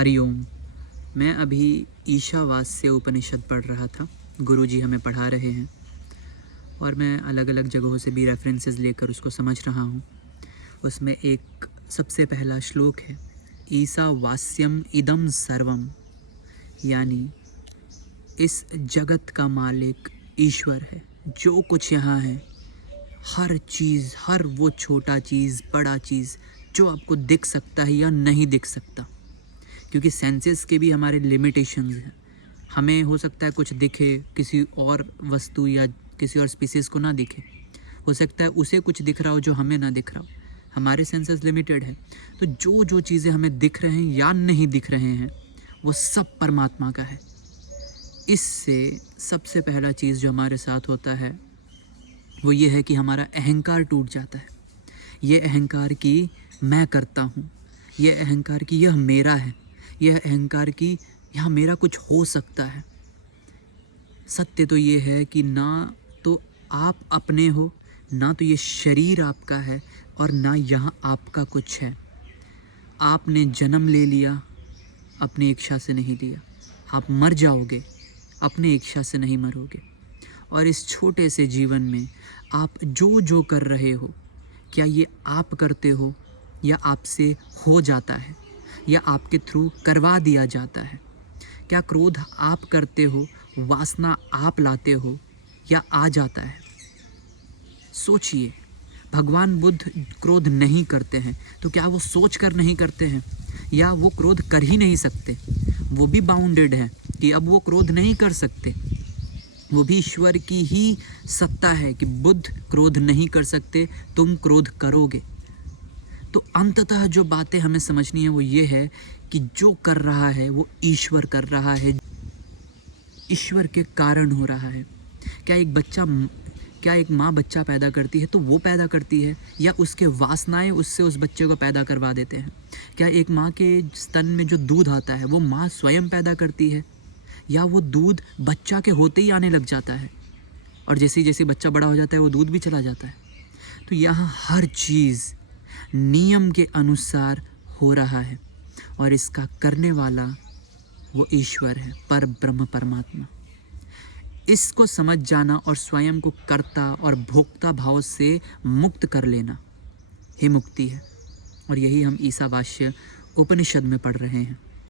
हरिओम। मैं अभी ईशावास्य उपनिषद पढ़ रहा था। गुरुजी हमें पढ़ा रहे हैं और मैं अलग अलग जगहों से भी रेफरेंसेस लेकर उसको समझ रहा हूँ। उसमें एक सबसे पहला श्लोक है, ईशावास्यम इदम सर्वम, यानी इस जगत का मालिक ईश्वर है। जो कुछ यहाँ है, हर चीज़, हर वो छोटा चीज़, बड़ा चीज़ जो आपको दिख सकता है या नहीं दिख सकता, क्योंकि सेंसेस के भी हमारे लिमिटेशंस हैं। हमें हो सकता है कुछ दिखे, किसी और वस्तु या किसी और स्पीसीज़ को ना दिखे। हो सकता है उसे कुछ दिख रहा हो जो हमें ना दिख रहा हो। हमारे सेंसेस लिमिटेड है। तो जो जो चीज़ें हमें दिख रहे हैं या नहीं दिख रहे हैं, वो सब परमात्मा का है। इससे सबसे पहला चीज़ जो हमारे साथ होता है वो ये है कि हमारा अहंकार टूट जाता है। ये अहंकार कि मैं करता हूँ, ये अहंकार कि यह मेरा है, यह अहंकार कि यहाँ मेरा कुछ हो सकता है। सत्य तो ये है कि ना तो आप अपने हो, ना तो ये शरीर आपका है, और ना यहाँ आपका कुछ है। आपने जन्म ले लिया, अपनी इच्छा से नहीं लिया। आप मर जाओगे, अपनी इच्छा से नहीं मरोगे। और इस छोटे से जीवन में आप जो जो कर रहे हो, क्या ये आप करते हो या आपसे हो जाता है या आपके थ्रू करवा दिया जाता है? क्या क्रोध आप करते हो, वासना आप लाते हो या आ जाता है? सोचिए, भगवान बुद्ध क्रोध नहीं करते हैं तो क्या वो सोच कर नहीं करते हैं, या वो क्रोध कर ही नहीं सकते? वो भी बाउंडेड है कि अब वो क्रोध नहीं कर सकते। वो भी ईश्वर की ही सत्ता है कि बुद्ध क्रोध नहीं कर सकते, तुम क्रोध करोगे। तो अंततः जो बातें हमें समझनी है वो ये है कि जो कर रहा है वो ईश्वर कर रहा है, ईश्वर के कारण हो रहा है। क्या एक माँ बच्चा पैदा करती है तो वो पैदा करती है, या उसके वासनाएं उससे उस बच्चे को पैदा करवा देते हैं? क्या एक माँ के स्तन में जो दूध आता है वो माँ स्वयं पैदा करती है, या वो दूध बच्चा के होते ही आने लग जाता है और जैसे जैसे बच्चा बड़ा हो जाता है वो दूध भी चला जाता है? तो यहाँ हर चीज़ नियम के अनुसार हो रहा है और इसका करने वाला वो ईश्वर है, पर ब्रह्म परमात्मा। इसको समझ जाना और स्वयं को कर्ता और भोक्ता भाव से मुक्त कर लेना ही मुक्ति है। और यही हम ईशावास्य उपनिषद में पढ़ रहे हैं।